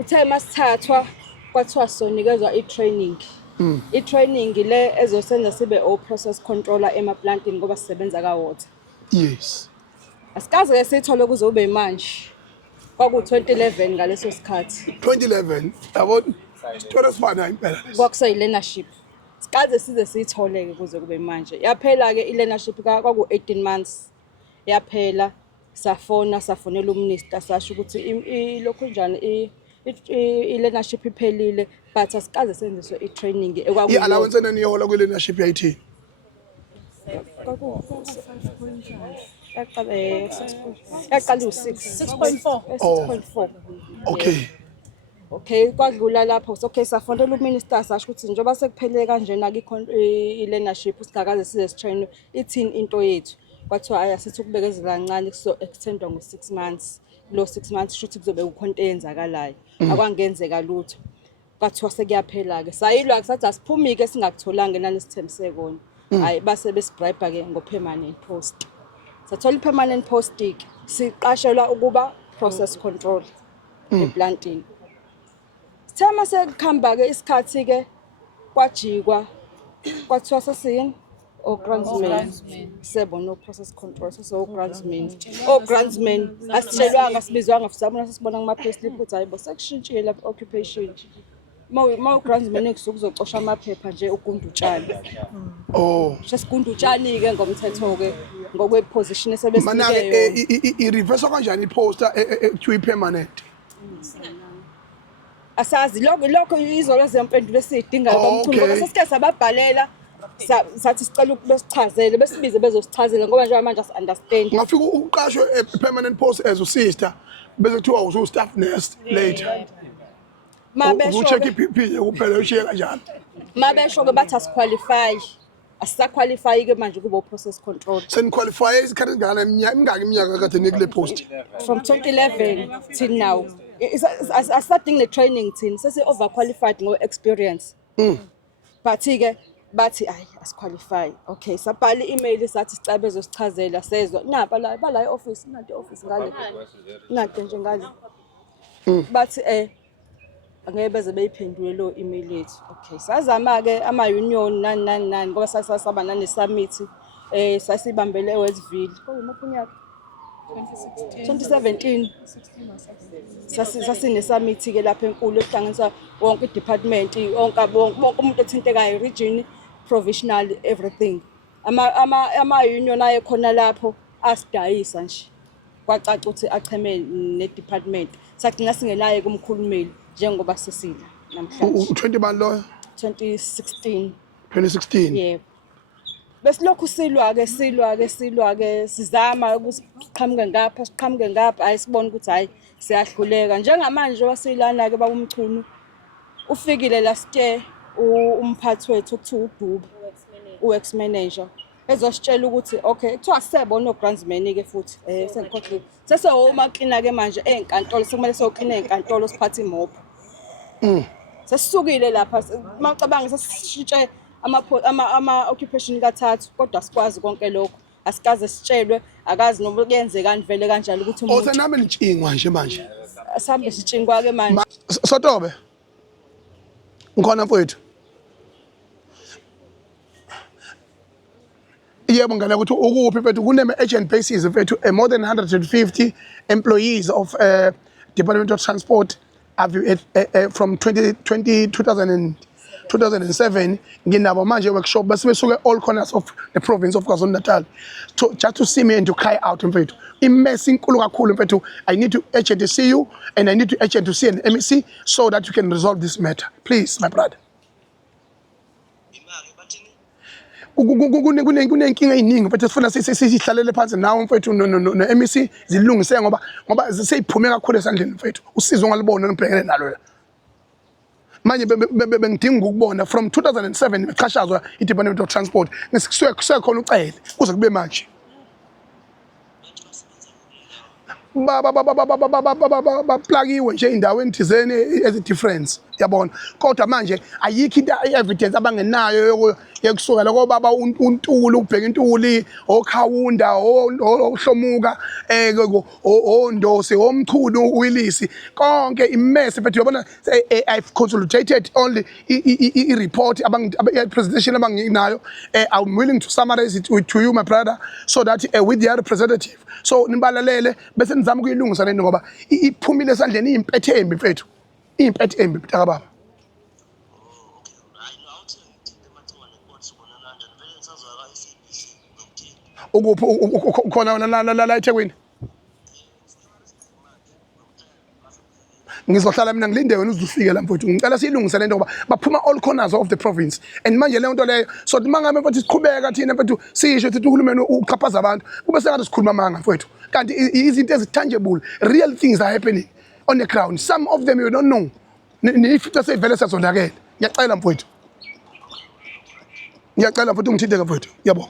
Uthe masithathwa kwathiwa sonikezwa i-training. I-training le ezosenza sibe o-process controller emaplantini ngoba sisebenza ka-water. Yes. Asikaze ke sithole kuze ube manje. Kwaku-2011 ngaleso sikhathi. 2011, yabona isithole esifana impela lesi. Kwakuseyi-learnership. Sikaze size siyithole-ke kuze kube manje. Yaphela-ke i-learnership kwaku-18 months. Yaphela safonela uminister sasho ukuthi lokhu njani i-learnership iphelile but asikaze senziswe i-training I-allowance enani yehola kwi-learnership yayithini? yaqala u-6 6.4. Okay. Okay, kwadlula lapho okay safonela uminister sasho ukuthi njengoba sekuphelele kanjena i-learnership singakaze size sitrain ithini into yethu. Kwathiwa hayi asithi ukubekezela kancane kuso extendwa ngo6 months. Lo 6 months shothi kuzobe ukhonto eyenzakalayo. Akwangenzeka lutho. Kwathiwa sekuyaphela ke. Sayilwa kusathi asiphumike singakutholanga enani sithembise kona. Hayi base besibribe ke ngo-permanent post. Sathola i-permanent post siqashelwa ukuba process control eplantini. Sithema sekuhamba ke isikhathi ke kwajikwa kwathiwa sesiyini o-grantsman sebona process control o-grantsman o-grantsman asitshelwanga sibizwanga sabona sesibona kuma-payslip ukuthi hayibo sekushintshile lapha occupation ma-grantsman ekusuke uzocosha amaphepha nje ugunda utshani. Sesigunda utshani ke ngomthetho-ke ngokwe-position Mana-ke i-reverse kanjani i-poster ekuthiwa i-permanent? Asazi lokho izolo zempendulo esiyidingayo bamchunu ngoba sesike sababhalela sathi sicela ukubesichazele besibize bezosichazela ngoba njengoba manje asi-understand. Ngafika uqashwe e-permanent post as u-sister bese kuthiwa usu-staff nurse later. Ucheck i-PP kuphela ushiye kanjani? Mabesho-ke bathi asisaqualify-ke manje kubo process control. Seniqualify isikhathi imingaki iminyaka kade nikule post? From 2011 till now. Asadingi ne-training thina sesi-overqualified ngo-experience. But-ke bathi ayi asiqualify. Okay, sabhala i-email sathi sicela bezosichazela sezwa. Napa bala e-office, nanti i-office ngale. Nanti nje ngale. Bathi angeke beze beyiphendule lo email yethu. Okay, sazama-ke ama-union nani ngoba sasaba nane-summit sasibambele eWestville. Ngomaphi unyaka? 2017 sasine-summit-ke lapha enkulu ehlanganisa wonke i-department wonke umuntu othintekayo region provisional everything ama-union ayekhona lapho asidayisa nje kwacaca ukuthi acheme ne-department sagcina singenaye kumkhulumeli njengoba sesila namhlanje. 20 bani loyo? 2016. Yebo. Besilokhu silwa-ke sizama ukuthi siqhamuke ngapha ayisibone ukuthi hayi siyahluleka njengamanje wasilana-ke babumchunu ufikile last year umphathi wethu okuthiwa uDube u-ex manager ezositshela ukuthi okay kuthiwa sisebona o-grantsman-ke futhi sengikhohlile sesewoma-cleaner-ke manje ey'nkantolo sekumele siyoclean ey'nkantolo siphathe imobho. Sesisukile lapha macabanga sesishintshe ama-occupation kathathu kodwa sikwazi konke lokho asikaze sitshelwe akazi noma kuyenzekani vele kanjalo ukuthi umuntu osenami nitshingwa nje manje asambe sitshingwa-ke manje. Sotobe ngikhona mfowethu. Yebo ngale ukuthi ukuphi mfethu kuneme-agent bases mfethu more than 150 employees of Department of Transport from 2007 nginabo manje workshop basibesuke all corners of the province of KwaZulu-Natal just to see me and to cry out mfethu imess inkulu kakhulu mfethu. I need to agent to see you and I need to agent to see an MEC so that you can resolve this matter please my brother. Kunenkinga eziningi mfethu sifuna sihlalele phansi nawe mfethu no MEC zilungise ngoba seyiphume kakhulu esandleni mfethu usizo ngalibona ngibhekene nalo la manje bengidinga ukubona from 2007 beqhashazwa i-Department of Transport ngisekusuke khona ucele kuze kube manje baplakiwe nje indaweni thizeni ezi difference yabona kodwa manje ayikho into evidence abangenayo yokusukela kobaba uNtuli ubheka intuli okhawunda ohlomuka ondosi omchulu uWilisi konke imess but yabona I've consolidated only I report presentation abanginayo I'm willing to summarize it to you my brother so that with the representative so nibalalele bese nizama ukuyilungisa lento ngoba iphumile esandleni impethe embi mfethu impethe embi mntakababa ukuphi khona la eThekwini ngizohlala mina ngilinde wena uzufike la mfowethu ngicela siyilungise lento ngoba baphuma all corners of the province and manje le nto leyo so mangabe mfowethu siqhubeka thina mfowethu sisho ukuthi uhulumeni uqhaphaza abantu kube sengathi sikhuluma amanga mfowethu kanti izinto ezitangible real things are happening on the ground some of them you don't know nifica sevele sezondakele ngiyacela mfowethu ngiyacela mfowethu ungithinte mfowethu yabo